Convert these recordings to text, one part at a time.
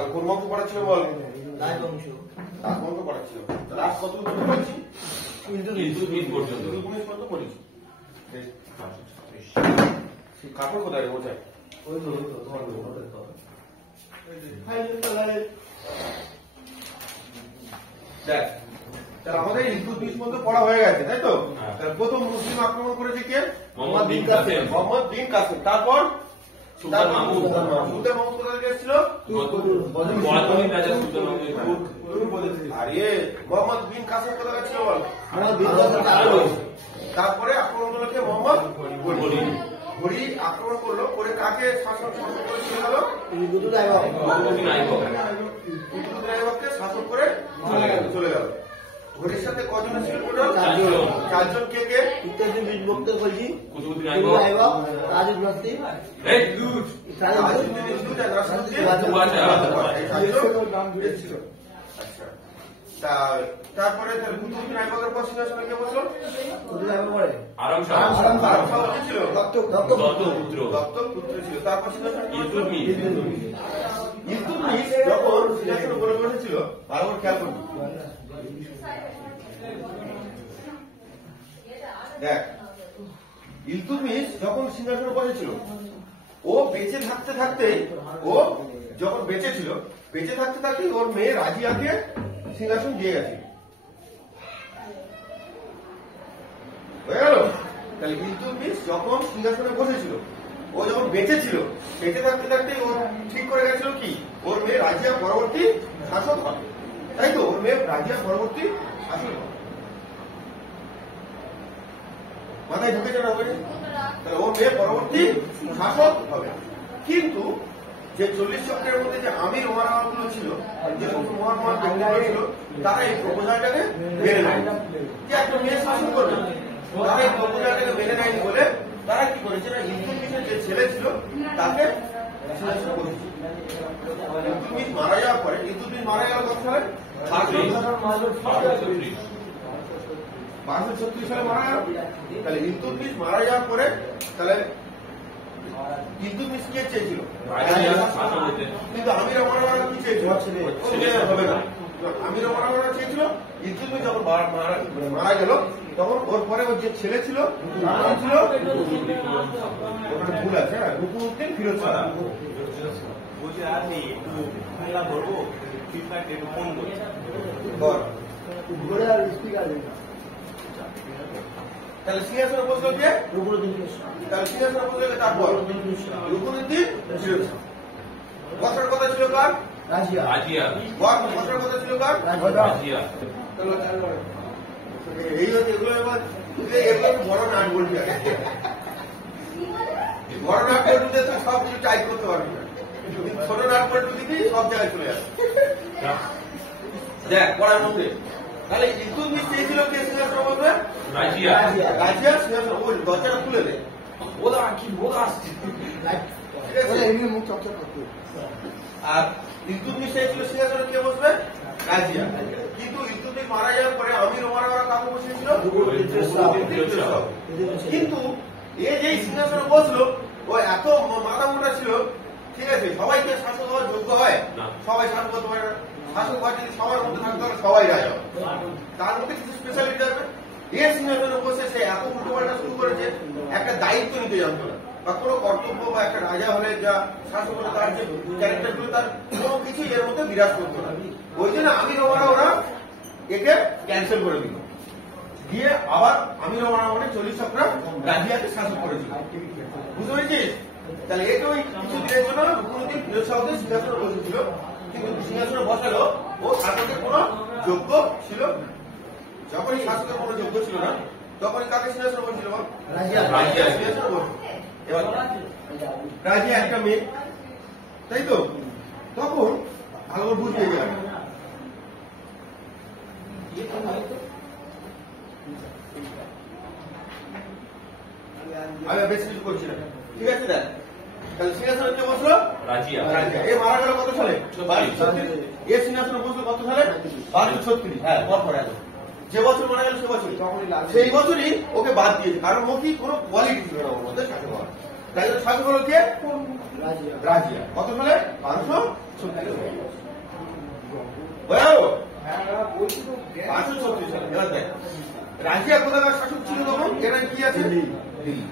তাহলে কোন বংশ পড়াচ্ছিল বল? রাজ বংশ। রাজ বংশ পড়াচ্ছিল। লাস্ট কত পর্যন্ত পড়েছি? ইলতুৎমিশ পর্যন্ত। ইলতুৎমিশ পর্যন্ত পড়েছি। কাপড় কোথায় রে বোঝায়? ওই তো তোমার দেখ, তাহলে আমাদের ইলতুৎমিশ পর্যন্ত পড়া হয়ে গেছে, তাই তো? তাহলে প্রথম মুসলিম আক্রমণ করেছে কে? মোহাম্মদ বিন কাসেম। মোহাম্মদ বিন কাসেম। তারপর সুলতান মাহমুদ। সুলতান মাহমুদ কোথা থেকে এসেছিল? বদরুদ্দিন রাজা সুলতান মাহমুদ। আরে মোহাম্মদ বিন কাসেম কোথা থেকে ছিল বল? তারপরে আক্রমণ করলো কে? মোহাম্মদ ঘড়ি। ঘড়ি আক্রমণ করলো, করে কাকে শাসন করে চলে গেল? কুতুবউদ্দিন আইবক। কুতুবউদ্দিন আইবককে শাসন করে চলে গেল। ঘড়ির সাথে কজন ছিল টোটাল? চারজন। কে কে? ইত্যাদি বক্তব্য বলছি। কুতুবউদ্দিন আইবক। রাজীব নাস্তি। এই দুধ। রাজউদ্দিন ইসদুত আর রাশিদউদ্দিন ছিল। আচ্ছা, তারপরে কুতুবউদ্দিন আইবকের পর সিংহাসনে কে বসলো? আরাম শাহ। আরাম শাহ ছিল দত্তপুত্র। দত্তপুত্র ছিল। তারপর সিংহাসনে ইলতুৎমিশ। ইলতুৎমিশ যখন সিংহাসনে বসেছিল, ভালো করে খেয়াল করবি। দেখ, ইলতুৎমিশ যখন সিংহাসনে বসেছিল, ও বেঁচে থাকতে থাকতেই, ও যখন বেঁচে ছিল, বেঁচে থাকতে থাকতেই ওর মেয়ে রাজিয়াকে সিংহাসন দিয়ে গেছে। হয়ে গেল? তাহলে ইলতুৎমিশ যখন সিংহাসনে বসেছিল, ও যখন বেঁচে ছিল, বেঁচে থাকতে থাকতেই ও ঠিক করে গেছিল কি ওর মেয়ে রাজিয়া পরবর্তী শাসক হবে, তাই তো? ওর মেয়ে রাজিয়া পরবর্তী শাসক হবে। মাথায় ঢুকেছে না? তাহলে ওর মেয়ে পরবর্তী শাসক হবে। কিন্তু যে 40 চক্রের মধ্যে যে আমির ওমারা গুলো ছিল, যে সমস্ত মহান মহান ব্যক্তিগুলো ছিল, তারা এই প্রপোজালটাকে মেনে নেয় যে একটা মেয়ে শাসন করবে। তারা এই প্রপোজালটাকে মেনে নেয়নি বলে তারা কি করেছে না, ইলতুৎমিশের যে ছেলে ছিল তাকে সিংহাসনে বসিয়েছে। ইলতুৎমিশ মারা যাওয়ার পরে, ইলতুৎমিশ মারা গেল কত সালে? 1236 সালে মারা গেল। তাহলে ইলতুৎমিশ মারা যাওয়ার পরে, তাহলে ইলতুৎমিশ কে চেয়েছিল? কিন্তু আমির ওমারা কি চেয়েছিল? হবে না। আমির ওমারা চেয়েছিল। ইলতুৎমিশ যখন মারা গেল, তখন ওর পরে ওর যে ছেলে ছিল তার নাম ছিল, ভুল আছে, রুকুনুদ্দিন ফিরোজ শাহ। তাহলে সিংহাসনে বসলো কে? তাহলে সিংহাসনে বসলো কে? তারপর রুকুনুদ্দিন ফিরোজ শাহ। বছর কথা ছিল কার? রাজিয়া। বছর কথা ছিল কার? রাজিয়া। এই হচ্ছে এগুলো। এবার বড় নাট বলবি, বড় নাট বলতে তুই সব কিছু টাইপ করতে পারবি না। ছোট নাট বলতে দিবি, সব জায়গায় চলে যাবে। দেখ পড়ার মধ্যে, তাহলে ইলতুৎমিশ চেয়েছিল কে সিংহাসনে বসবে? রাজিয়া। রাজিয়া সিংহাসনে। ও দরজাটা খুলে দে, ওরা কি বোধ আসছে, ঠিক আছে? আর ইলতুৎমিশ চেয়েছিল সিংহাসনে কে বসবে? রাজিয়া। কিন্তু ইলতুৎমিশ মারা যাওয়ার পরে আমির ওমারা কাকে বসিয়েছিল? কিন্তু এ যেই সিংহাসনে বসলো, ও এত মাথা মোটা ছিল, ঠিক আছে? সবাইকে শাসক হওয়ার যোগ্য হয়? সবাই শাসক হতে পারে না। শাসক হয় যদি সবার মধ্যে থাকতে পারে, সবাই রাজা। তার মধ্যে কিছু স্পেশালিটি থাকবে। এ সিংহাসনে বসে সে এত উল্টো পাল্টা শুরু করেছে, একটা দায়িত্ব নিতে জানতো না, বা কোনো কর্তব্য, বা একটা রাজা হলে যা শাসক হলে তার যে ক্যারেক্টার গুলো, তার কোনো কিছু এর মধ্যে বিরাজ করতো না। ওই জন্য আমির ওমারা ওরা একে ক্যান্সেল করে দিল, দিয়ে আবার আমির ওমারা মানে 40 চক্রা রাজিয়াকে শাসন করেছিল। বুঝতে পেরেছিস? তাহলে এটা ওই কিছু দিনের জন্য রুকুনুদ্দিন ফিরোজ শাহকে সিংহাসনে বসেছিল, কিন্তু সিংহাসনে বসালো ও শাসকের কোনো যোগ্য ছিল না। যখনই শাসকের কোনো যোগ্য ছিল না, তখনই কাকে সিংহাসনে বসছিল? রাজিয়া সিংহাসনে বসল। এবার রাজিয়া একটা মেয়ে, তাই তো? তখন ভালো করে বুঝবে গেলাম। আমি বেশি কিছু করছি না, ঠিক আছে? দেখ, তাহলে সিংহাসনে কে বসলো? রাজিয়া। এ মারা গেল কত সালে? 1236। এ সিংহাসনে বসলো কত সালে? 1236। হ্যাঁ, পর একদম। যে বছর মারা গেল সে বছর, সেই বছরই ওকে বাদ দিয়েছে, কারণ ও কি কোনো কোয়ালিটি ছিল না ওর মধ্যে শাসক হওয়ার। রাজিয়ার শাসক হলো কে? রাজিয়া। রাজিয়া। কত সালে? 536 বোঝা গেল? 536 সালে। এবার দেখ রাজিয়া কোথাকার শাসক ছিল তখন? এরা কি আছে? দিল্লি।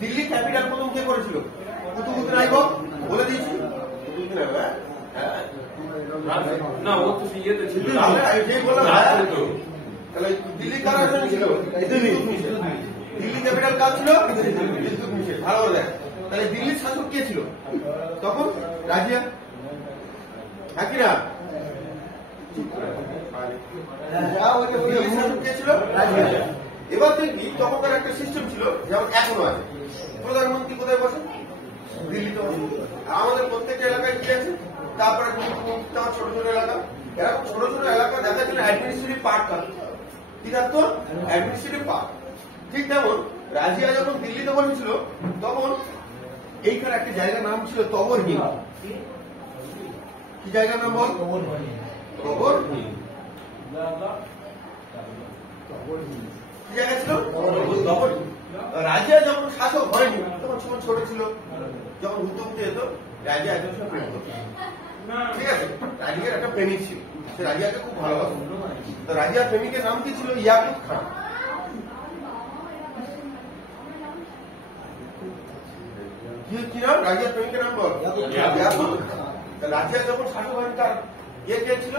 দিল্লি ক্যাপিটাল প্রথম কে করেছিল? কুতুবউদ্দিন আইবক। বলে দিয়েছি কুতুবউদ্দিন আইবক। হ্যাঁ না ও তো ইয়েতে ছিল যেই বললাম রাজে তো তাহলে দিল্লি কার রাজধানী ছিল? দিল্লি ক্যাপিটাল কার ছিল? ইলতুৎমিশের। ভালো করে দেখ তাহলে দিল্লির শাসক কে ছিল তখন? রাজিয়া। হ্যাঁ কি না? দিল্লির শাসক কে ছিল? রাজিয়া। এবার দেখবি তখনকার একটা সিস্টেম ছিল যেমন এখনো আছে। প্রধানমন্ত্রী কোথায় বসে? দিল্লিতে বসে। আমাদের প্রত্যেকটা এলাকায় কি আছে? তারপরে ছোট ছোট এলাকা, এরকম ছোট ছোট এলাকা দেখার জন্য অ্যাডমিনিস্ট্রেটিভ পার্ট থাকতো। কি থাকতো? Administrative part. ঠিক তেমন রাজিয়া যখন দিল্লিতে বসেছিল তখন এইখানে একটা জায়গার নাম ছিল তগর হিল। কি জায়গার নাম বল? তগর হিল। কি জায়গা ছিল? তগর হিল। রাজিয়া যখন শাসক হয়নি তখন সময় ছোট ছিল, যখন ঘুরতে ঘুরতে যেত রাজিয়া একজন সঙ্গে প্রেম করত। ঠিক আছে, রাজিয়ার একটা প্রেমিক ছিল, সে রাজিয়াকে খুব ভালোবাসত। তো রাজিয়ার প্রেমিকের নাম কি ছিল? ইয়াকুত খান। কি নাম? রাজিয়ার প্রেমিকের নাম বল? ইয়াকুত খান। রাজিয়া যখন শাসক হয়নি তার ইয়ে কে ছিল?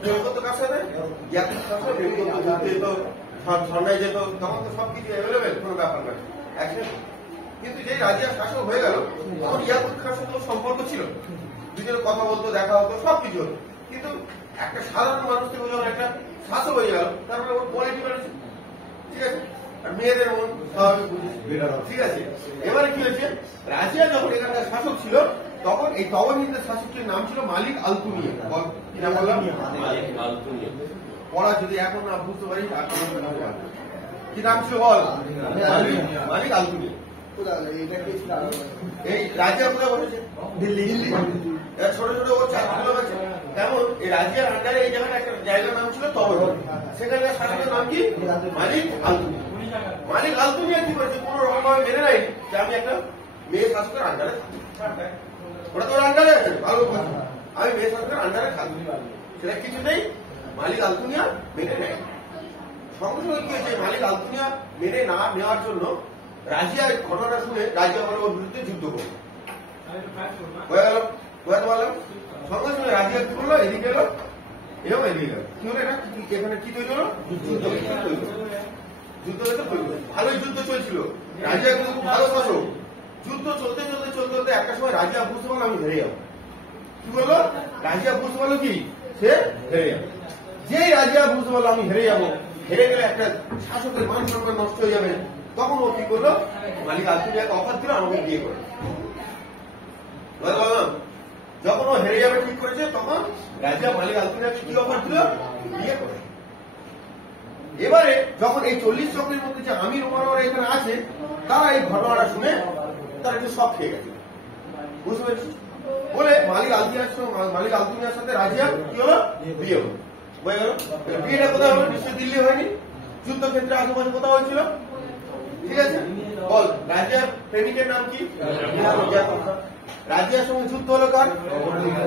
প্রেম করতো কার সাথে? ইয়াকুত খান সাথে প্রেম করতো, ঘুরতে যেত, ঝর্ণায় যেত, তখন তো সবকিছু অ্যাভেলেবেল, কোনো ব্যাপার নয়। কিন্তু যে রাজিয়া শাসক হয়ে গেল তখন ইয়াকুত খানের সাথে সম্পর্ক ছিল, দুজনে কথা বলতো, দেখা হতো, সবকিছু হতো। কিন্তু একটা সাধারণ মানুষ থেকে যখন একটা শাসক হয়ে গেল তারপরে ওর কোয়ালিটি বাড়ছে। ঠিক আছে, আর মেয়েদের মন স্বাভাবিক বুঝিস। ঠিক আছে, এবারে কি হয়েছে? রাজিয়া যখন এখানকার শাসক ছিল তখন এই তগর হিন্দের শাসকটির নাম ছিল মালিক আলতুনিয়া। কি নাম বললাম? মালিক আলতুনিয়া। পড়া যদি এখন না বুঝতে পারিস কি নাম ছিল বল? মালিক আলতুনিয়া। এই রাজিয়া কোথায় বসেছে? দিল্লি। ছোট ছোট ও চারগুলো আছে। তেমন এই রাজিয়ার আন্ডারে এই জায়গাটা একটা জায়গার নাম ছিল তগর হিল। সেখানকার শাসকের নাম কি? মালিক আলতুনিয়া। মালিক আলতুনিয়া কি করেছে? কোন রকম ভাবে মেনে নাই যে আমি একটা মেয়ে শাসকের আন্ডারে থাকি। ওটা তোর আন্ডারে আছে, ভালো কথা। আমি মেয়ে শাসকের আন্ডারে থাকি, সেটা কিছু নেই। মালিক আলতুনিয়া মেনে নেয়। সঙ্গে সঙ্গে কি হয়েছে? মালিক আলতুনিয়া মেনে না নেওয়ার জন্য রাজিয়া ঘটনা শুনে রাজিয়া বলে ওর বিরুদ্ধে যুদ্ধ করল। হয়ে গেল, বুঝতে পারলাম? সঙ্গে সঙ্গে রাজিয়া কি করলো? এদিকে এলো এবং এদিকে গেল। কি হলো? এটা এখানে কি তৈরি হলো? যুদ্ধ তৈরি হলো। যুদ্ধ তৈরি হলো। ভালোই যুদ্ধ চলছিল, রাজিয়া কিন্তু খুব ভালো শাসক। যুদ্ধ চলতে চলতে চলতে চলতে একটা সময় রাজিয়া বুঝতে পারলো আমি হেরে যাবো। কি বললো? রাজিয়া বুঝতে পারলো কি সে হেরে যাবে। যেই রাজিয়া বুঝতে পারলো আমি হেরে যাবো, হেরে গেলে একটা শাসকের মান সম্মান নষ্ট হয়ে যাবে, তখন ও কি করলো? মালিক আলতুনিয়াকে অফার দিল আমাকে বিয়ে করে। যখন ও হেরে যাবে ঠিক করেছে তখন রাজিয়া মালিক আলতুনিয়াকে কি অফার দিল? বিয়ে করে। এবারে যখন এই 40 চক্রের মধ্যে যে আমির উমারা এখানে আছে তারা এই ঘটনাটা শুনে তারা একটু শক খেয়ে গেছে। বুঝতে পেরেছি? বলে মালিক আলতুনিয়ার সাথে রাজিয়া কি হলো? বিয়ে হলো। হয়ে গেল। বিয়েটা কোথায় হলো? নিশ্চয়ই দিল্লি হয়নি, যুদ্ধক্ষেত্রে আশেপাশে কোথাও হয়েছিল। ঠিক আছে, বল রাজিয়ার প্রেমিকের নাম কি? রাজিয়ার সঙ্গে যুদ্ধ হলো কার?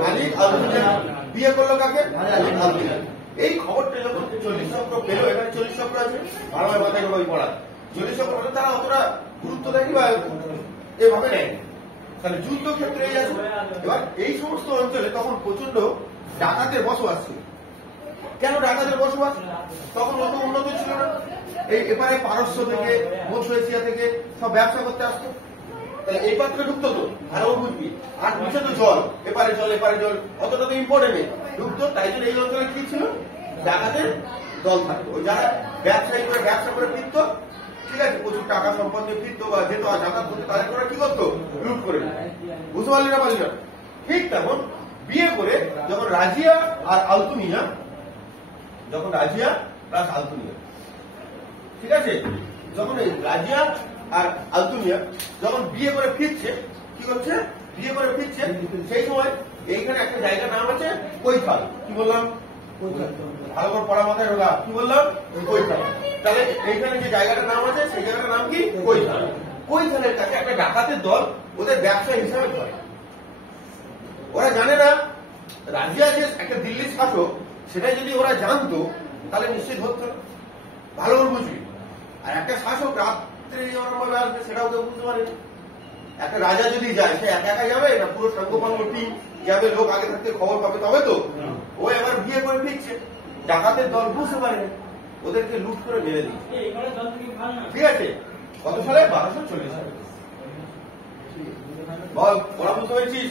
মালিক আলতুনিয়া। বিয়ে করলো কাকে? মালিক আলতুনিয়া। এই খবরটা যখন 40 চক্র পেল, এখানে 40 চক্র আছে, ভালো মাথায় বই পড়া। 40 চক্র তারা অতটা গুরুত্ব দেয়নি বা এভাবে নেয়। তাহলে যুদ্ধক্ষেত্রে এই আছে। এবার এই সমস্ত অঞ্চলে তখন প্রচন্ড ডাকাতের বসবাস ছিল। কেন ডাকাতের বসবাস? তখন অত উন্নত ছিল না। এই এপারে পারস্য থেকে, মধ্য এশিয়া থেকে সব ব্যবসা করতে আসতো। তাহলে এই পাত্রে ঢুকতো তো, আরো বুঝবি। আর নিচে তো জল, এপারে জল এপারে জল, অতটা তো ইম্পর্টেন্ট নেই, ঢুকতো। তাই জন্য এই অঞ্চলে কি ছিল? ডাকাতের দল থাকতো। যারা ব্যবসায়ী করে ব্যবসা করে ফিরতো, ঠিক আছে, প্রচুর টাকা সম্পদ নিয়ে ফিরতো বা যেত যাতায়াত করতো, তাদের করে কি করতো? লুট করে। বুঝতে পারলি না? পারলি না? ঠিক তেমন বিয়ে করে যখন রাজিয়া আর আলতুনিয়া, যখন রাজিয়া প্লাস আলতুনিয়া, ঠিক আছে, যখন রাজিয়া আর আলতুনিয়া যখন বিয়ে করে ফিরছে, কি করছে? বিয়ে করে ফিরছে, সেই সময় এইখানে একটা জায়গার নাম আছে কৈথাল। কি বললাম? ভালো করে পড়া মাথায় রোগা। কি বললাম? কৈথাল। তাহলে এইখানে যে জায়গাটার নাম আছে সেই জায়গাটার নাম কি? কৈথাল। কৈথানের কাছে একটা ডাকাতের দল ওদের ব্যবসা হিসাবে ধরে। ওরা জানে না রাজিয়া যে একটা দিল্লির শাসক, সেটা যদি ওরা জানতো তাহলে নিশ্চয়ই ধরতো না, ভালো করে বুঝবি। আর একটা শাসক রাত্রে ওরকম ভাবে আসবে সেটাও কেউ বুঝতে পারে। একটা রাজা যদি যায়, সে একা একা যাবে না পুরো সাংগপাঙ্গ টিম যাবে, লোক আগে থাকতে খবর পাবে, তবে তো। ও এবার বিয়ে করে ফিরছে, ডাকাতের দল বুঝতে পারে না, ওদেরকে লুট করে মেরে দিচ্ছে। ঠিক আছে, কত সালে? 1240 সালে। বল, ওরা বুঝতে পেরেছিস?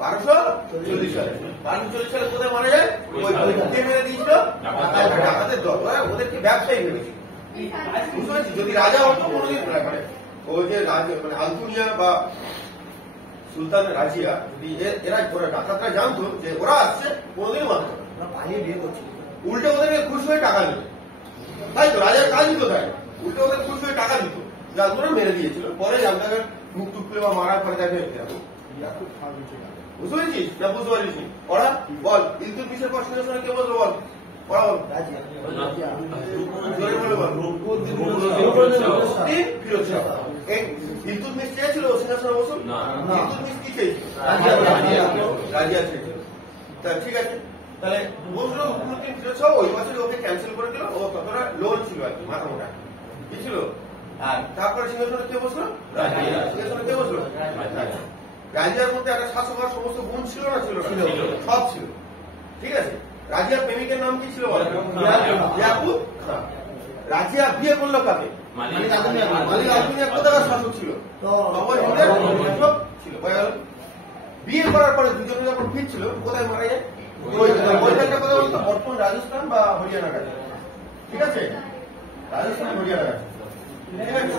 1240 সালে। 1240 সালে কোথায় মারা যায়? ওই মেরে দিয়েছিল ডাকাতের দল। ওদেরকে ব্যবসায়ী ভেবেছিল, বুঝতে পেরেছিস? যদি রাজা হতো কোনোদিন মানে ওই যে মানে আলতুনিয়া বা সুলতান রাজিয়া, যদি এরা ডাকাতরা জানতো যে ওরা আসছে, কোনোদিন মানত না, পালিয়ে বিয়ে করছিল। উল্টে ওদেরকে খুশি হয়ে টাকা দিত। তাই তো রাজার কাজই তো তাই, উল্টে ওদের খুশি হয়ে টাকা দিত, যার করে মেরে দিয়েছিল। পরে জানতে মুখ টুক খুলে বা মারার পরে দেখে বুঝতে পেরেছিস না? বুঝতে পারিস? ওরা বল, ইলতুৎমিশের পর সিংহাসনে কে বসলো? বল, ওরা বল, জোরে বলে বল। ফিরোজ শাহ। ইলতুৎমিশ চেয়েছিল সিংহাসনে বসুন? ইলতুৎমিশ কি চেয়েছিল? রাজিয়া চেয়েছিল। তা ঠিক আছে, তাহলে বসলো হুকুমুদ্দিন ফিরোজ শাহ। ওই বছর ওকে ক্যান্সেল করে দিল। ও ততটা লোন ছিল আর কি, মাথা মোটা কি ছিল। আর তারপরে সিংহাসনে কে বসলো? রাজিয়া। সিংহাসনে কে বসলো? রাজিয়ার মধ্যে একটা শাসক হওয়ার সমস্ত গুণ ছিল না? ছিল, সব ছিল। ঠিক আছে, রাজিয়ার প্রেমিকের নাম কি ছিল? ইয়াকুব খান। রাজিয়া বিয়ে করলো কাকে? মালিক আলতুনিয়া কোথাকার শাসক ছিল? শাসক ছিল। বিয়ে করার পরে দুজনে যখন ফিরছিল, কোথায় মারা যায়? কৈথানটা কোথায় বলতো? বর্তমান রাজস্থান বা হরিয়ানা কাছে। ঠিক আছে, রাজস্থান হরিয়ানা কাছে। ঠিক আছে,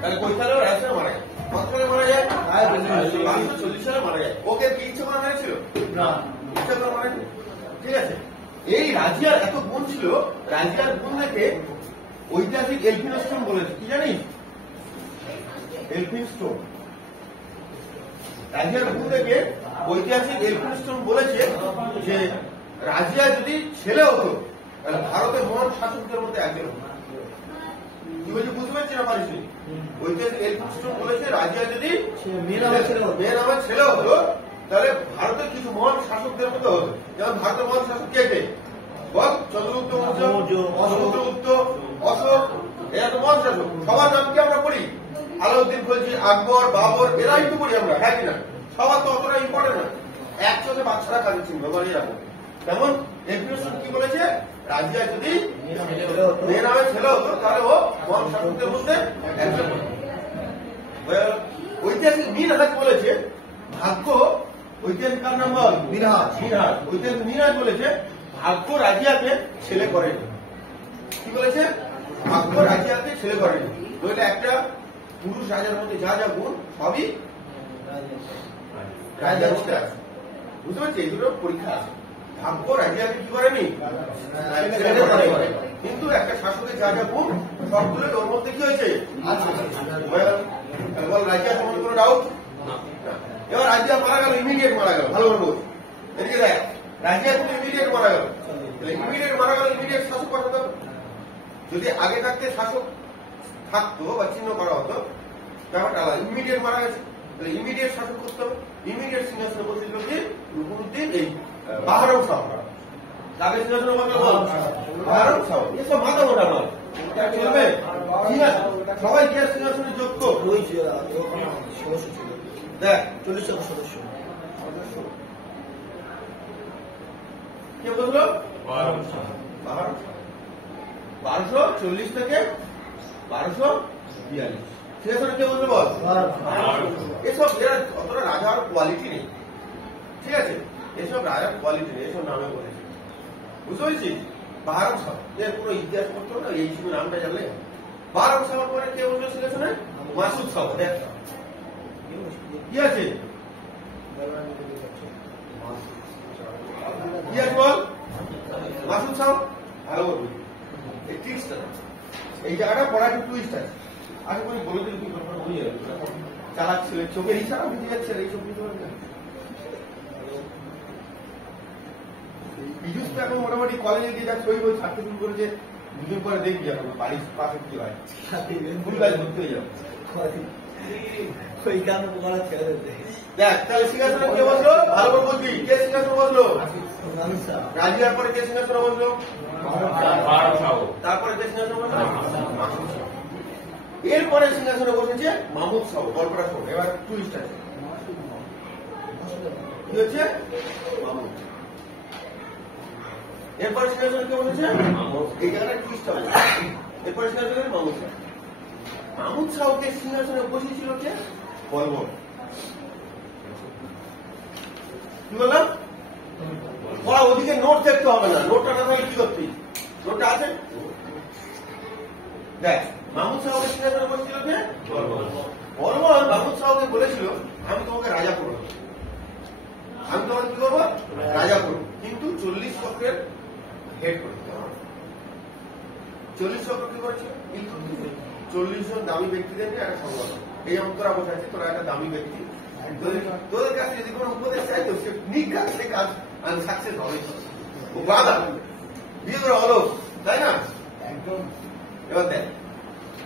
তাহলে কৈথানেও রাজস্থানে মারা যায়। কত সালে মারা যায়? 1240 সালে মারা যায়। ওকে কি ইচ্ছে করে মেরেছিল? না, ইচ্ছে করে মারা যায়। ঠিক আছে, এই রাজিয়ার এত গুণ ছিল, রাজিয়ার গুণ দেখে ঐতিহাসিক এলফিনস্টোন বলেছে। কি জানিস? এলফিনস্টোন রাজিয়ার গুণ দেখে ঐতিহাসিক এলফিনস্টোন বলেছে যে রাজিয়া যদি ছেলে হতো তাহলে ভারতের মহান শাসকদের মধ্যে একজন হতো। কি বলছি বুঝতে পারছি না? পারিস? ঐতিহাসিক এলফিনস্টোন বলেছে রাজিয়া যদি মেয়ে নামের ছেলে হতো তাহলে ভারতের কিছু মহান শাসকদের মধ্যে হতো। যেমন ভারতের মহান শাসক কে কে? বল, চন্দ্রগুপ্ত মৌর্য, সমুদ্রগুপ্ত, অশোক, এরা তো মহান শাসক। সবার নাম কি আমরা পড়ি? আলাউদ্দিন খলজি, আকবর, বাবর, এরাই তো পড়ি আমরা, হ্যাঁ কিনা? সবার তো অতটা ইম্পর্টেন্ট না, এক চোখে বাচ্চারা কাজে চিনব, বানিয়ে রাখবো। তেমন এলফিনস্টোন কি বলেছে? রাজিয়া যদি মেয়ে নামে ছেলে হতো তাহলে ও মহান শাসকদের মধ্যে একজন। ঐতিহাসিক মিনহাজ বলেছে ভাগ্য, ঐতিহাসিক কার নাম বল? মিনহাজ। ঐতিহাসিক মিনহাজ বলেছে ভাগ্য রাজিয়াকে ছেলে করেনি। কি বলেছে? ভাগ্য রাজিয়াকে ছেলে করেনি। নইলে একটা পুরুষ রাজার মধ্যে যা যা গুণ সবই রাজার মধ্যে আছে। বুঝতে পারছি? এগুলো পরীক্ষা আছে। ভাগ্য রাজিয়াকে কি করেনি? ছেলে করেনি। কিন্তু একটা শাসকের যা যা গুণ সবগুলো ওর মধ্যে কি হয়েছে? বল, রাজিয়া তোমার কোনো ডাউট? এবার রাজিয়া মারা গেল, ইমিডিয়েট মারা গেল। ভালো করে বল, এদিকে দেখ। রাজিয়া কিন্তু ইমিডিয়েট মারা গেল। ইমিডিয়েট মারা গেল, ইমিডিয়েট শাসক পাঠাতে হবে। যদি আগে থাকতে শাসক থাকতো বা চিহ্ন করা হতো, ব্যাপারটা আলাদা। ইমিডিয়েট মারা গেছে, তাহলে ইমিডিয়েট শাসন করতে হবে। ইমিডিয়েট সিংহাসনে বসেছিল কি? রুকনুদ্দিন এই বাহারম শাহ। তাকে সিংহাসনে বসে বল বাহারম শাহ। এসব মাথা মোটা নয়, চলবে? সবাই কি সিংহাসনে যোগ্য? সদস্য ছিল, দেখ 40 জন সদস্য। কে বললো? 1240 থেকে 1242। সিংহাসনে কে বললো? বল। এসব এরা অতটা রাজার কোয়ালিটি নেই। ঠিক আছে, এসব রাজার কোয়ালিটি নেই, এসব নামে বলেছে। বুঝতে পেরেছিস? বাহারম শাহ এর কোনো ইতিহাস করতো না, এই সময় নামটা জানলে। বাহারম শাহ পরে কে বললো সিংহাসনে? মাসুদ শাহ। দেখ কি আছে? কি আছে বল? মাসুদ শাহ। ভালো বলবি, এই ট্রিক্সটা, এই জায়গাটা পড়া একটু টুইস্ট আছে। আগে করে বলে দিল কি ব্যাপার, বুঝে যাবে। চালাক ছিলেন, চোখের ইশারা বুঝে যাচ্ছে এইসব কিছু। পীযুষ তো এখন মোটামুটি কলেজে গিয়ে যা ছবি বই ছাড়তে শুরু করেছে, দুদিন পরে দেখবি এখন বাড়ির পাশে কি হয়, ফুল গাছ ঘুরতে যাও। ওই গান করা ছেড়ে দিতে দেখ তাহলে সিংহাসনে কে বসলো, ভালো করে বলবি, কে সিংহাসনে বসলো? মানুষ রাজিয়ার পরে কে সিংহাসনে বসলো? বারো সাহু। তারপরে কে সিংহাসনে বসলো? মাহমুদ শাহ। এরপরে সিংহাসনে বসেছে মাহমুদ শাহ। গল্পটা শোন, এবার টুইস্ট আছে। কি হচ্ছে? মাহমুদ। এরপরে সিংহাসনে কে বসেছে? এই জায়গাটা টুইস্ট হবে। এরপরে সিংহাসনে মাহমুদ শাহ। মাহমুদ শাহকে সিংহাসনে বসিয়েছিল কে? বলবন। কি বললাম? ওরা ওদিকে নোট দেখতে হবে না, নোটটা না থাকলে কি করতি? নোটটা আছে? দেখ মাহমুদ শাহকে সিংহাসনে বসেছিল কে? বলবন মাহমুদ শাহকে বলেছিল আমি তোমাকে রাজা করবো, আমি তোমাকে কি করবো? রাজা করবো, কিন্তু 40 চক্রের হেড করতে হবে। 40 চক্র কি করছে? 40 জন দামি ব্যক্তিদের নিয়ে একটা সংগঠন। এই যেমন তোরা বসে আছে, তোরা একটা দামি ব্যক্তি, তোদের কাছে যদি কোনো উপদেশ চাই তো সে নিকাজ, সে কাজ আমি সাকসেস হবে। ও বাধা বিয়ে করে হলো, তাই না? একদম। এবার দেখ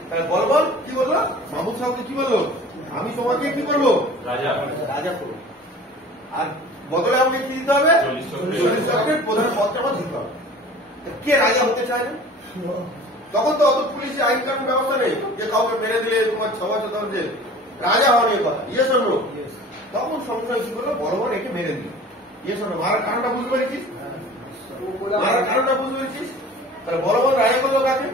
তাহলে বলবন কি বললো? মাহমুদ শাহকে কি বললো? আমি তোমাকে কি করবো? রাজা। রাজা করবো, আর বদলে আমাকে কি দিতে হবে? 40 চক্রের প্রধান পদটা আমার দিতে হবে। কে রাজা হতে চায় না? তখন তো অত পুলিশের আইন কানুন ব্যবস্থা নেই যে কাউকে মেরে দিলে তোমার 6 বছর ধরে জেল। রাজা হওয়া নিয়ে কথা, ইয়ে শোনো। তখন সংসদ কি করলো? বড় একে মেরে দিল। ইয়ে শোনো, মারার কারণটা বুঝতে পেরেছিস? মারার কারণটা বুঝতে পেরেছিস? তাহলে বড় রাজা করলো কাকে?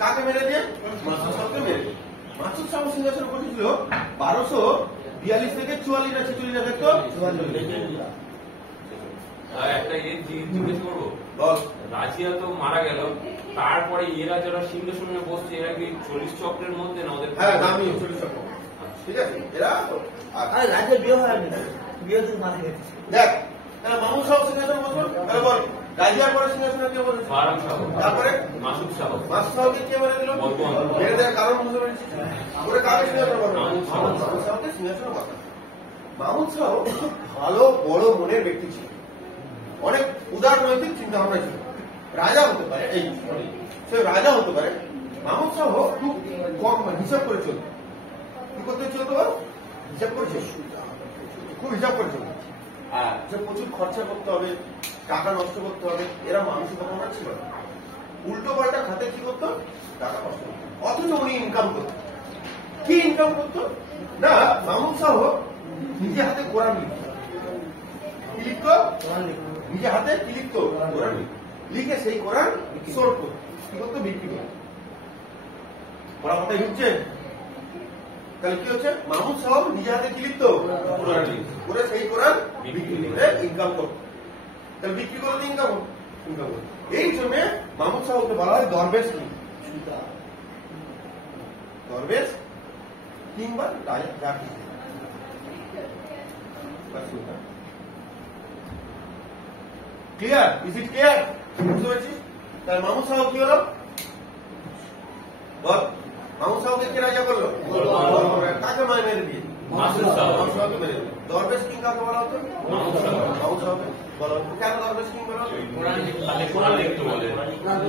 কাকে মেরে দিয়ে? মাসুদ শাহকে মেরে দিয়ে। মাসুদ শাহ সিংহাসনে বসেছিল 1242 থেকে 44 না 46 দেখতো। একটা জিজ্ঞেস করবো, রাজিয়া তো মারা গেল, তারপরে এরা যারা সিংহাসনে বসছে এরা কি 40 চক্রের মধ্যে না? ওদের হ্যাঁ দামি 40 চক্র, ঠিক আছে। এরা আরে রাজ্যের বিয়ে হয়নি, বিয়ে তো মারা গেছে। দেখ তাহলে মাহমুদ শাহ সিংহাসনে বসলো, তাহলে বল রাজিয়ার পরে সিংহাসনে কে বসেছে? বারো সাহু। তারপরে মাসুদ শাহ। মাসুদ শাহকে কে মেরে দিল? মেরে দেওয়ার কারণ বুঝতে পেরেছিস? ওরা কাকে সিংহাসনে বসলো? মাহমুদ শাহকে সিংহাসনে বসলো। মাহমুদ শাহ খুব ভালো বড় মনের ব্যক্তি ছিল, অনেক উদারনৈতিক চিন্তা ভাবনা ছিল। রাজা হতে পারে, এই সে রাজা হতে পারে। মাহমুদ শাহ খুব কম হিসাব করে চলত। কি করতে চলতো? হিসাব করে চলত, খুব হিসাব করে চলত। আর যে প্রচুর খরচা করতে হবে, টাকা নষ্ট করতে হবে, এরা মানসিকতা ছিল না। উল্টো পাল্টা খাতে কি করতো? টাকা নষ্ট করতো, অথচ উনি ইনকাম করতো। কি ইনকাম করতো না? মাহমুদ শাহ নিজে হাতে কোরআন লিখত। কি লিখত? নিজে হাতে কি লিখত? কোরআন লিখে সেই কোরআন সোর করত। কি করতো? বিক্রি করত। পড়া কথাই হচ্ছে। তাহলে কি হচ্ছে? মাহমুদ শাহ নিজে হাতে কি লিখত? কোরআন করে সেই কোরআন বিক্রি করে ইনকাম করত। তাহলে বিক্রি করে ইনকাম ইনকাম করত। এই জন্য মাহমুদ শাহকে বলা হয় দরবেশ কিং। দরবেশ কিংবা রাজা। ক্লিয়ার? Is it clear? বুঝতে পেরেছিস? তাহলে মাহমুদ শাহ কি হলো? বল, মাহমুদ শাহকে কে রাজা করলো? কাকে মানে মেরে দিয়ে? মাসুদ শাহ। মাহমুদ শাহকে মেরে দিল। দরবেশ কিং কাকে বলা হতো? মাহমুদ শাহ। মাহমুদ শাহকে বলা হতো। কেন দরবেশ কিং বলা হতো? কোরআন লিখতে বলে।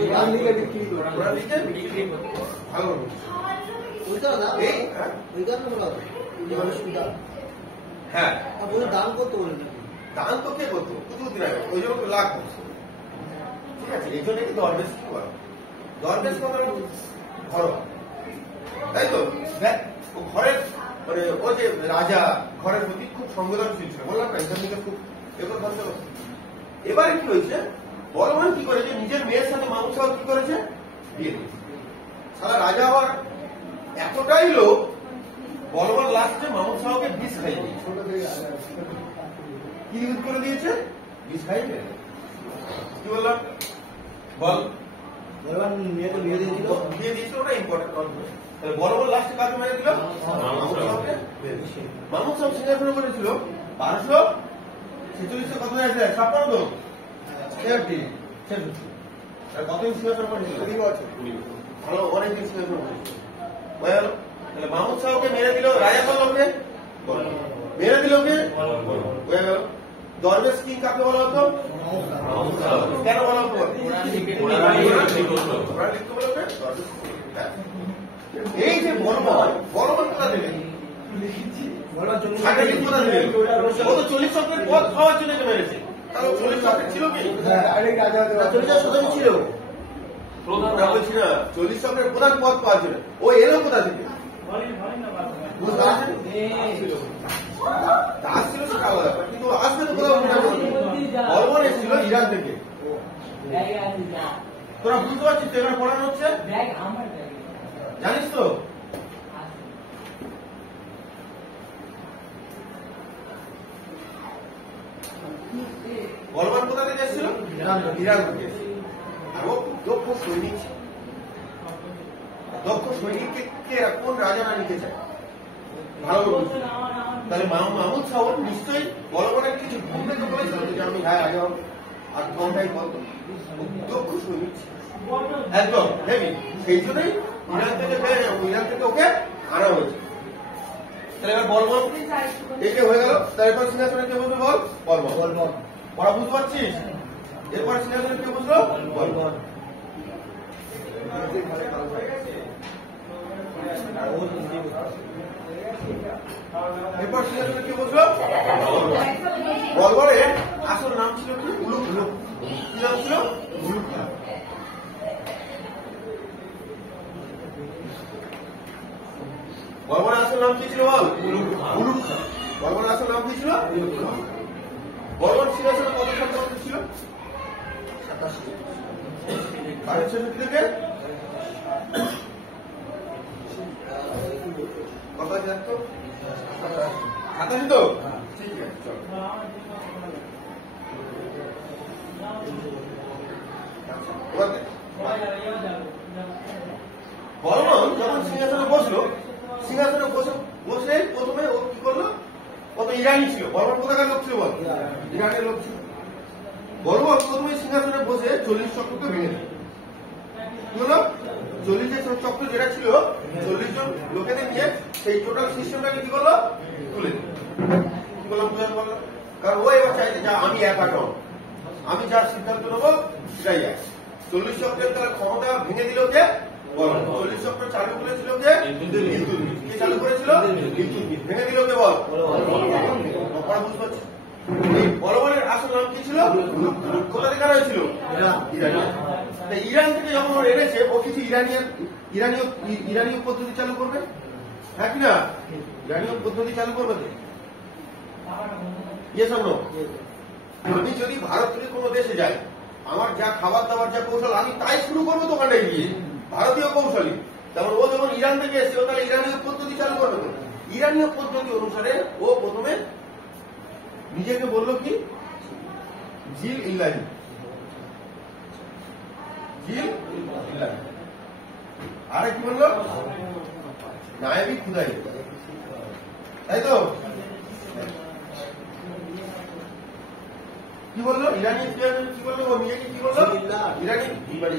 কোরআন লিখে বিক্রি করতো। ভালো বলছিস। ওইটা না, এই হ্যাঁ ওইটা না বলা হতো। যে মানুষ সুদা হ্যাঁ আর বলে দান করতে বলে নাকি? দান তো কে করতো? কুতুবুদ্দিন আইবক, ওই জন্য তো লাখ করছে। ঠিক আছে, এই জন্য কি দরবেশ কি বলা? দরবেশ কথা ঘরোয়া, তাই তো? দেখ ও ঘরের মানে ও যে রাজা, ঘরের প্রতি খুব সংবেদনশীল ছিল। বললাম না, এখান থেকে খুব এবার খরচা করছে। এবারে কি হয়েছে? বলবান কি করেছে? নিজের মেয়ের সাথে মাহমুদ শাহ কি করেছে? বিয়ে দিয়েছে। সারা রাজা হওয়ার এতটাই লোক, বলবান লাস্টে মাহমুদ শাহকে বিষ খাইয়ে দিয়েছে। কি ইউজ করে দিয়েছে? বিষ খাইয়ে দিয়েছে। কি বললাম? বল। বলবান মেয়েকে বিয়ে দিয়ে দিল, বিয়ে দিয়েছিল, ওটা ইম্পর্টেন্ট। তাহলে বলবান লাস্টে কাকে মেরে দিল? মাহমুদ শাহকে। মাহমুদ শাহ সিংহাসনে করেছিল 1246 কত হয়েছে? 56 তো 66। কতদিন সিংহাসন করেছিল? ভালো, অনেকদিন সিংহাসন করেছিল। তাহলে মাহমুদ শাহকে মেরে দিল, রাজা করলো কে? মেরে দিল কে? দরবেশ কিং কাকে বলা হতো? কেন বলা হতো? এই যে বলবান কোথা থেকে? ও তো 40 চক্রের পদ খাওয়ার জন্য মেরেছে। তাহলে 40 চক্রের ছিল কি? 40 সদস্য ছিল। বলছি না 40 চক্রের প্রধান পদ পাওয়ার জন্য ও এলো কোথা থেকে? বুঝতে পারছেন? দাস ছিল সেটা আলাদা ব্যাপার, কিন্তু আসবে তো কোথাও বলবান এসেছিল ইরান থেকে। তোরা বুঝতে পারছিস তো এবার পড়ানো হচ্ছে? জানিস তো? বলবান কোথা থেকে এসেছিল? ইরান থেকে। আর ও দক্ষ সৈনিক। দক্ষ সৈনিককে কোন রাজা না নিতে চায়? ভালো বলুন। তাহলে মাহমুদ শাহ নিশ্চয়ই বলবানের কিছু ভূমিকা তো বলেছিল যে আমি হ্যাঁ আগে আর ঘন্টায় কত দক্ষ সৈনিক একদম হেভি। সেই জন্যই ইরান থেকে ওকে আনা হয়েছে। তাহলে এবার বলবন এটা হয়ে গেল। তারপর সিংহাসনে কে বলবে? বলবন। পড়া বুঝতে পারছিস? এরপর সিংহাসনে কে বুঝলো? বলবন। এরপর সিংহাসনে কে বুঝলো? বলবনের আসল নাম ছিল কি? উলুক। কি নাম ছিল? উলুক। বলবনের আসল নাম কি ছিল বল? উলুক। বলবনের আসল নাম কি ছিল? বলবন সিংহাসনে কত সংখ্যা ছিল? 87 থেকে কত আছে দেখতো? 87 তো? ঠিক আছে চল। বলবন যখন সিংহাসনে বসলো, সিংহাসনে বসে প্রথমে ও কি করলো? ও তো ইরানি ছিল। বলবন কোথাকার লোক ছিল বল? ইরানের লোক ছিল। বলবন প্রথমে সিংহাসনে বসে 40 চক্রকে ভেঙে দিল। কি হলো? 40 চক্র যেটা ছিল 40 জন লোকেদের নিয়ে সেই টোটাল সিস্টেমটাকে কি করলো? তুলে দিল। কি বললাম বুঝাতে পারলাম? কারণ ও এবার চাইছে যা আমি একা নয়, আমি যা সিদ্ধান্ত নেবো সেটাই এক। 40 চক্রের তার ক্ষমতা ভেঙে দিল কে? বল। 40 চক্র চালু করেছিল কে? কে চালু করেছিল? ভেঙে দিল কে? বল। বুঝতে পারছি? বলবানের আসল নাম কি ছিল? কোথা থেকে হয়েছিল? ইরান থেকে যখন ওর এনেছে ও কিছু ইরানীয় পদ্ধতি চালু করবে, হ্যাঁ কিনা? ইরানীয় পদ্ধতি চালু করবে তো? ইয়ে শোনো, আমি যদি ভারত থেকে কোনো দেশে যাই, আমার যা খাবার দাবার যা কৌশল আমি তাই শুরু করবো দোকানে গিয়ে, ভারতীয় কৌশলী। তেমন ও যখন ইরান থেকে এসছে তাহলে ইরানীয় পদ্ধতি চালু করবে তো? ইরানীয় পদ্ধতি অনুসারে ও প্রথমে নিজেকে বললো কি? জিল ইল্লাহি। জিল ইল্লাহি। আরে কি বললো? নায়েবি খুদাই। তাই তো? কি বললো? ইরানীয় কি বললো? ও নিজেকে কি বললো?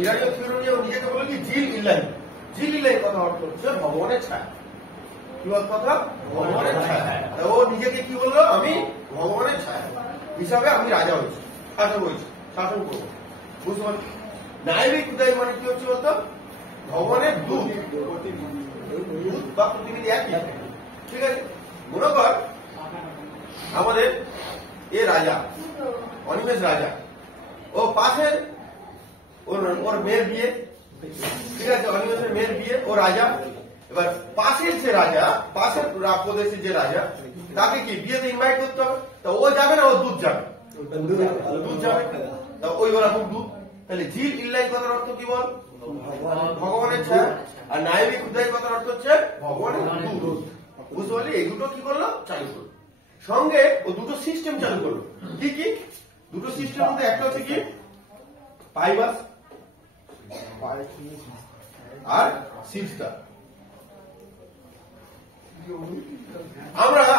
ইরানীয় থিওরি নিয়ে ও নিজেকে বললো কি? জিল ইল্লাহি। জিল ইল্লাহি কথা অর্থ হচ্ছে ভগবানের ছায়া। কি বল কথা? ভগবানের ছায়া। ও নিজেকে কি বললো? আমি ভগবানের ছায়া হিসাবে আমি রাজা হয়েছি, শাসক হয়েছি, শাসন করবো। বুঝতে পারছি? নায়েবি খুদাই মানে কি হচ্ছে বলতো? ভগবানের দূত বা প্রতিনিধি একই। ঠিক আছে? মনে কর আমাদের এ রাজা অনিমেষ রাজা, ও পাশে ওর মেয়ের বিয়ে। ঠিক আছে? অনিমেষের মেয়ের বিয়ে, ও রাজা। এবার পাশের যে রাজা, পাশের প্রদেশের যে রাজা, তাকে কি বিয়েতে ইনভাইট করতে হবে? তা ও যাবে না, ও দুধ যাবে। দুধ যাবে, তা ওই রকম দুধ। তাহলে জিল ইল্লাহি কথার অর্থ কি বল? ভগবানের ছায়া। আর নায়েবি খুদাই কথার অর্থ হচ্ছে ভগবানের দূত। বুঝতে পারলি? এই দুটো কি করলো? চালু করলো। সঙ্গে ও দুটো সিস্টেম চালু করলো। কি কি দুটো সিস্টেম মধ্যে? একটা হচ্ছে কি? পাইবাস আর সিস্টার।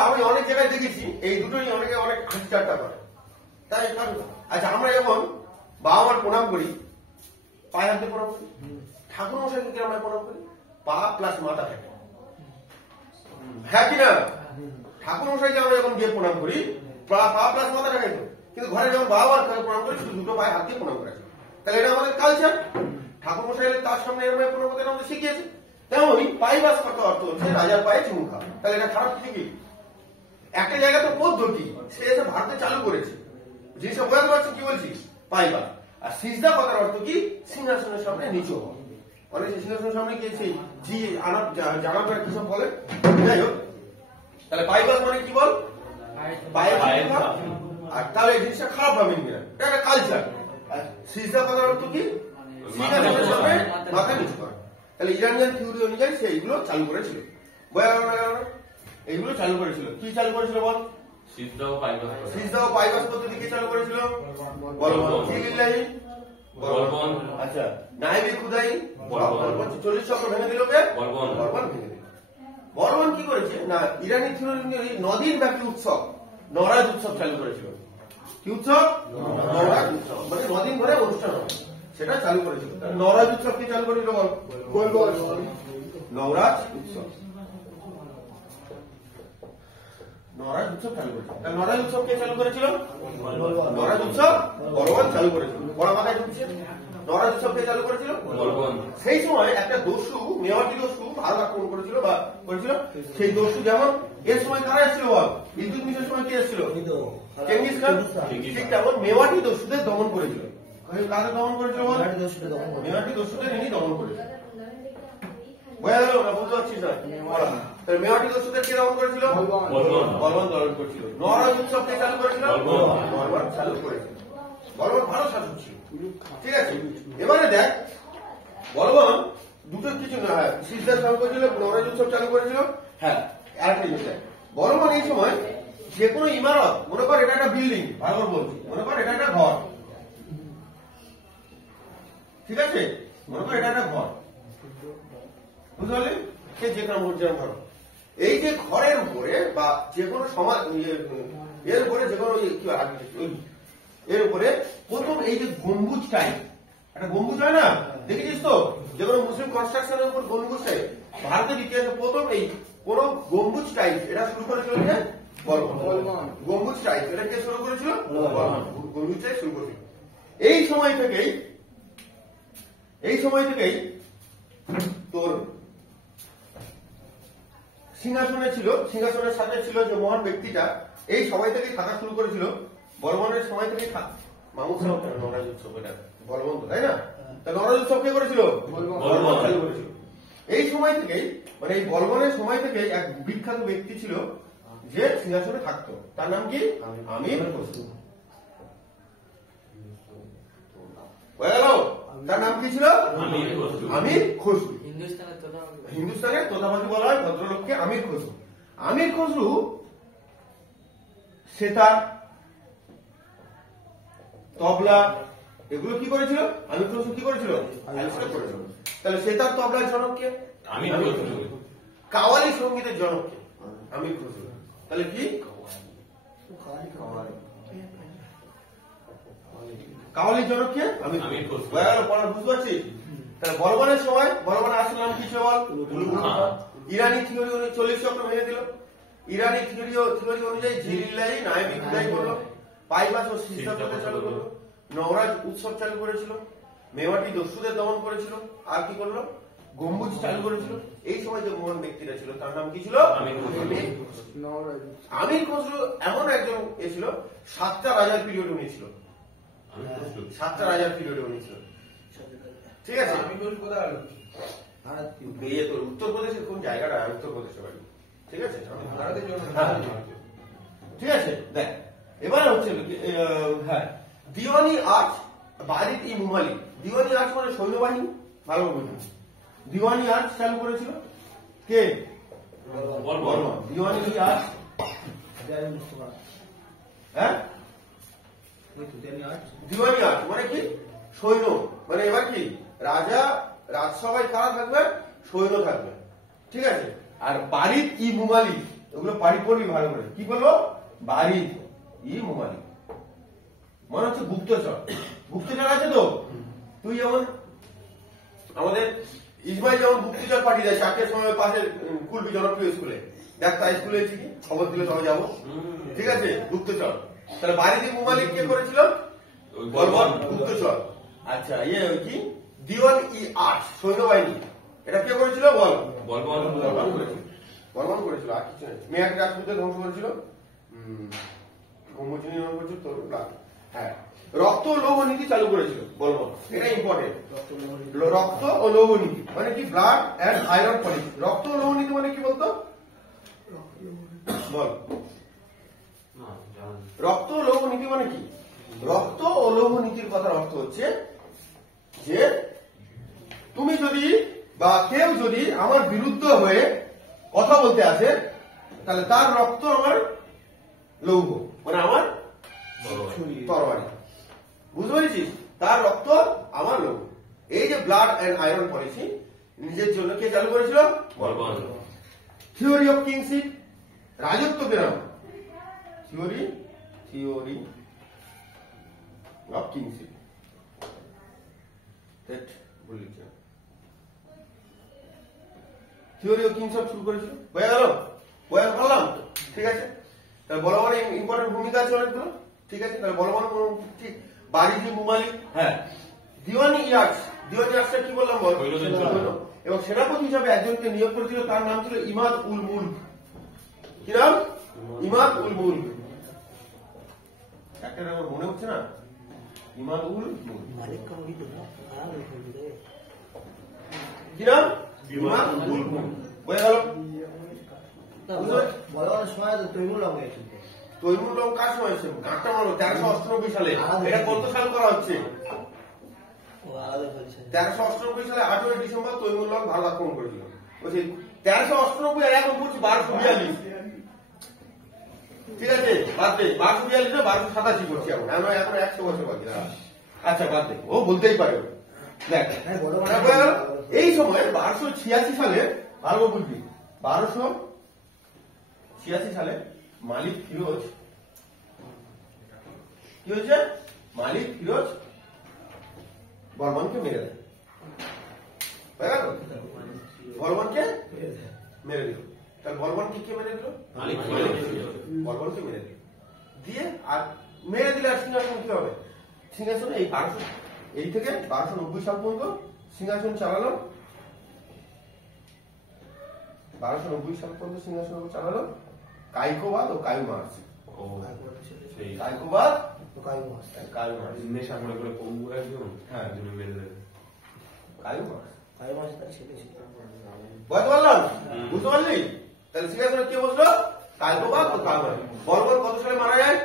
আমি অনেক জায়গায় দেখেছি এই দুটোই অনেকে অনেক হাসিঠাট্টা করে। তাই আচ্ছা, আমরা যখন বাবা মার প্রণাম করি, পায়ে হাতে প্রণাম করি। ঠাকুর মশাইকে আমরা প্রণাম করি, পা প্লাস মাথা থাকে, হ্যাঁ কিনা? ঠাকুর মশাইকে আমরা যখন গিয়ে প্রণাম করি, পা প্লাস মাথা থাকে তো। কিন্তু ঘরে যখন বাবা মার কাছে প্রণাম করে শুধু দুটো পায়ে হাত দিয়ে প্রণাম করেছে। তাহলে এটা আমাদের কালচার। ঠাকুর মশাই তার সামনে এরকম প্রণাম করতে আমাদের শিখিয়েছে। তেমনই পাইবাস কত অর্থ হচ্ছে রাজার পায়ে চুমু খাওয়া। তাহলে এটা খারাপ কিছু কি? একটা জায়গা তো পদ্ধতি, সে এসে ভারতে চালু করেছে। জিনিসটা বোঝাতে পারছি কি বলছি? পাইবাস। আর সিজদা কথার অর্থ কি? সিংহাসনের সামনে নিচু হওয়া। অনেক সিংহাসনের সামনে গিয়েছি জি আনা জানা করে কিসব বলে। যাই হোক, তাহলে পাইবাস মানে কি বল? পায়ে। আর তাহলে এই জিনিসটা খারাপ ভাবেন কিনা? এটা একটা কালচার। আর সিজদা কথার অর্থ কি? সিংহাসনের সামনে মাথা নিচু করা। তাহলে ইরানিয়ান থিওরি অনুযায়ী সে এইগুলো চালু করেছিল। বোঝা গেল না? এইগুলো চালু করেছিল। কি চালু করেছিল বল? সিজদা ও পাইবাস পদ্ধতি কে চালু করেছিল? বলবন। আচ্ছা, নাইবে খুদাই বলবন 40 চক্র ভেঙে দিল কে? বলবন ভেঙে দিল। বলবন কি করেছে না, ইরানি থিওরি অনুযায়ী নদীর ব্যাপী উৎসব নরাজ উৎসব চালু করেছিল। কি উৎসব? নরাজ উৎসব, মানে নদীন ধরে অনুষ্ঠান হবে, সেটা চালু করেছিল। নরাজ উৎসব কে চালু করেছিল বল? নওরাজ উৎসব। নরাজ উৎসব চালু করেছিল। নরাজ উৎসব কে চালু করেছিল? নরাজ উৎসব বলবন চালু করেছিল। বড় মাথায় ঢুকছে। নরাজ উৎসব কে চালু করেছিল? বলবন। সেই সময় একটা দস্যু, মেওয়াটি দস্যু ভারত আক্রমণ করেছিল বা করেছিল। সেই দস্যু যেমন এর সময় কারা এসেছিল বল? ইলতুৎমিশের সময় কে এসেছিল? Genghis Khan. ঠিক তেমন মেওয়াটি দস্যুদের দমন করেছিল। কাদের দমন করেছিল বল? মেওয়াটি দস্যুদের ইনি দমন করেছিল। বোঝা গেল না? বুঝতে পারছিস না? মেওয়াটি দস্যুদের কে দমন করেছিল? বলবন দমন করেছিল। নরাজ উৎসব কে চালু করেছিল? বলবন চালু করেছিল। বলবন ভালো শাসক ছিল। ঠিক আছে, এবারে দেখ বলবন দুটো কিছু না, সিজদার চালু করেছিল, নরাজ উৎসব চালু করেছিল। হ্যাঁ, আরেকটা জিনিস দেখ, বলবন এই সময় যে কোনো ইমারত, মনে কর এটা একটা বিল্ডিং, ভালো বলছি, মনে কর এটা একটা ঘর, ঠিক আছে, মনে কর এটা একটা ঘর, বুঝতে পারলি? সে যে কোনো ঘর, এই যে ঘরের উপরে বা যে কোনো সমাজ এর উপরে যে কোনো এর উপরে প্রথম এই যে গম্বুজ টাইপ, একটা গম্বুজ হয় না, দেখেছিস তো? যে কোনো মুসলিম কনস্ট্রাকশনের উপর গম্বুজ টাইপ, ভারতের ইতিহাসে প্রথম এই কোন গম্বুজ টাইপ এটা শুরু করেছিল কে? বলবন। গম্বুজ টাইপ এটা কে শুরু করেছিল? গম্বুজ টাইপ শুরু করেছিল। এই সময় থেকেই তোর সিংহাসনে ছিল, সিংহাসনের সাথে ছিল যে মহান ব্যক্তিটা, এই সময় থেকেই থাকা শুরু করেছিল। বলবনের সময় থেকেই মামুদ সাহেব নরাজ উৎসব, এটা বলবন তো, তাই না? তা নরাজ উৎসব কে করেছিল? বলবন চালু করেছিল। এই সময় থেকেই, মানে এই বলবনের সময় থেকেই এক বিখ্যাত ব্যক্তি ছিল যে সিংহাসনে থাকতো, তার নাম কি? আমির খসরু। হয়ে গেল? তার নাম কি ছিল? আমির খসরু। হিন্দুস্তানের তোতাপাতি বলা হয় ভদ্রলোককে আমির খসরু। আমির খসরু সেতার, তবলা এগুলো কি করেছিল? আমির খসরু কি করেছিল? করেছিল। তাহলে সেতার তবলার জনককে? আমির খসরু। কাওয়ালি সঙ্গীতের জনককে? আমির খসরু। তাহলে কি? কাওয়ালির জনককে? আমির খসরু। বুঝতে পারছিস? তাহলে বলবনের সময়, বলবনের আসল নাম কি ছিল বল? ইরানি থিওরি 40 চক্র ভেঙে দিল। ইরানি থিওরি অনুযায়ী ঝিলিল্লাহি নায়েবি খুদাই করলো, পাইবাস ও সিজদা প্রথা চালু করলো, নওরাজ উৎসব চালু করেছিল, মেওয়াটি দস্যুদের দমন করেছিল, আর কি করলো? গম্বুজ চালু করেছিল। এই সময় যে মহান ব্যক্তিরা ছিল তার নাম কি ছিল? আমির খসরু এমন একজন ছিল, 7টা রাজার পিরিয়ড উনি ছিল। 7টা রাজার পিরিয়ড উনি ছিল। ঠিক আছে, উত্তরপ্রদেশের কোন জায়গাটা? উত্তরপ্রদেশের বাড়ি। ঠিক আছে, ঠিক আছে। দেখ এবার হচ্ছে হ্যাঁ, দিওয়ানি আর্চ বারিক ই মুমালি। দিওয়ানি আর্চ মানে সৈন্যবাহিনী, ভালো বুঝুন। দিওয়ানি আর্চ চালু করেছিল কে? বলবন। দিওয়ানি আর্চ, হ্যাঁ, দিওয়ানি আর্চ মানে কি? সৈন্য, মানে এবার কি রাজা রাজসভায় কারা থাকবে? সৈন্য থাকবে, ঠিক আছে। আর বারিক ই মুমালি, ওগুলো পারি পড়বি ভালো করে। কি বলবো? বারিক ই মুমালি মানে হচ্ছে গুপ্তচর। গুপ্তচর আছে তো, তুই যেমন আমাদের ইসমাইল যেমন গুপ্তচর পাঠিয়ে দেয় 4টার সময় পাশে কুলবি জনপ্রিয় স্কুলে, দেখ তাই স্কুলে এসেছি কি খবর দিলে সবাই যাবো, ঠিক আছে, গুপ্তচর। তাহলে বারিদি মুমালিক কে করেছিল? বলবন গুপ্তচর। আচ্ছা ওই কি দিওয়ান ই আট সৈন্যবাহিনী, এটা কে করেছিল? বলবন করেছিল। আর কিছু নেই। মেয়াদ রাজপুতকে ধ্বংস করেছিল, হ্যাঁ। রক্ত ও লৌহ নীতি চালু করেছিল বলবন, এটা ইম্পর্টেন্ট। রক্ত ও লৌহ নীতি মানে কি? Blood and iron policy. রক্ত ও লৌহ নীতি মানে কি বলতো? বল। রক্ত ও লৌহ নীতি মানে কি? রক্ত ও লৌহ নীতির কথার অর্থ হচ্ছে যে তুমি যদি বা কেউ যদি আমার বিরুদ্ধে হয়ে কথা বলতে আসে, তাহলে তার রক্ত আমার লৌহ, মানে আমার তরবারি। বুঝতে পেরেছিস? তার রক্ত আমার লৌহ। এই যে ব্লাড এন্ড আয়রন পলিসি নিজের জন্য কে চালু করেছিল? থিওরি অফ কিংশিপ, রাজত্ব কেরাম। Theory of kingship, theory of kingship শুরু করেছিল। বোঝা গেল? বোঝা পারলাম? ঠিক আছে। তাহলে বলবান ইম্পর্টেন্ট ভূমিকা আছে অনেকগুলো। ঠিক আছে। তাহলে বলবান ঠিক বারিদি মুমালিক, হ্যাঁ। দিওয়ানি ইয়ার্স কি বললাম বল? এবং সেনাপতি হিসাবে একজনকে নিয়োগ করেছিল, তার নাম ছিল ইমাদ উল মুলক। কি নাম? ইমাদ উল মুলক। একটা আমার মনে হচ্ছে না, ইমাদ উল মুলক। কি নাম? ইমাদ উল মুলক। বোঝা গেল? বলবানের সময় তো তৈমুর লং হয়েছিল। তৈমুর লং কার সময় হয়েছে? গাঁটটা মারো 1398 সালে। এটা কত সাল করা হচ্ছে? 1398 সালে 8 ডিসেম্বর তৈমুর লং ভারত আক্রমণ করেছিল। বলছি 1398 আর এখন বলছি 1242। ঠিক আছে, বাদ দে। 1242 না 1287 করছি এখন 100 বছর বাকি। আচ্ছা বাদ দে, ও বলতেই পারে। দেখ এই সময় 1286 সালে ভালো বুঝবি, 1286 সালে মালিক ফিরোজ কি হয়েছে? মালিক ফিরোজ বলবানকে মেরে দেয়। বলবানকে মেরে দিল। তাহলে বলবানকে কে মেরে দিল? বলবানকে মেরে দিল। দিয়ে আর মেরে দিলে আর সিংহাসন কি হবে? সিংহাসন এই থেকে 1290 সাল পর্যন্ত সিংহাসন চালালো। 1290 সাল পর্যন্ত সিংহাসন চালালো কাইকোবাদ ও কায়ুমার্স। কাইকোবাদ ও কায়ুমার্স। নেশা করে পঙ্গু একজন, হ্যাঁ, মেরে দেবে। কায়ুমার্স তার ছেলে ছিল। বুঝতে পারলাম? বুঝতে পারলি? তাহলে সিংহাসনে কে বসলো? কাইকোবাদ ও কায়ুমার্স। বলবন কত সালে মারা যায়?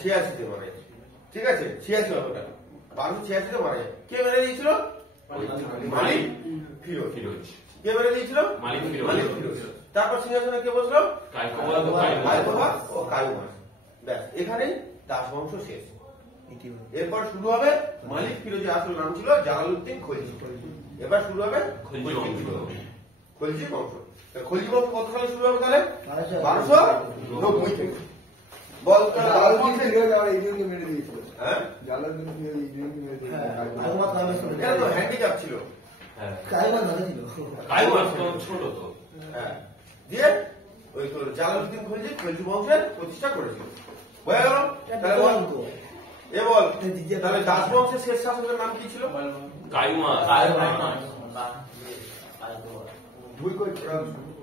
86 তে মারা যায়। ঠিক আছে, 86 হবে। 1286 তে মারা যায়। কে মেরে দিয়েছিল? মালিক ফিরোজ। কে মেরে দিয়েছিল? মালিক ফিরোজ। তারপর সিংহাসনে কে বসলো? কাইকোবাদ ও কায়ুমার্স। ব্যাস, এখানেই দাস বংশ শেষ। এরপর শুরু হবে মালিক ফিরোজের আসল নাম ছিল জালালউদ্দিন খলজি। এবার শুরু হবে খলজি বংশ। খলজি বংশ কত সালে শুরু হবে তাহলে? 1290 থেকে। বল মেরে দিয়েছিল। হ্যাঁ, এটা তো হ্যান্ডিক্যাপ ছিল। ছোট তো। হ্যাঁ, দিয়ে ওই তোর জালালউদ্দিন খলজি বংশের প্রতিষ্ঠা করেছিল। বোঝা গেল? এ বল তাহলে দাস বংশের শেষ শাসকের নাম কি ছিল?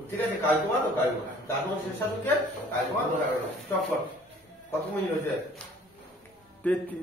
ঠিক আছে, কাইকোবাদ ও কায়ুমার্স। দাস বংশের শেষ শাসককে কাইকোবাদ ও কায়ুমার্স। স্টপ কর। কত মিনিট হয়েছে? 33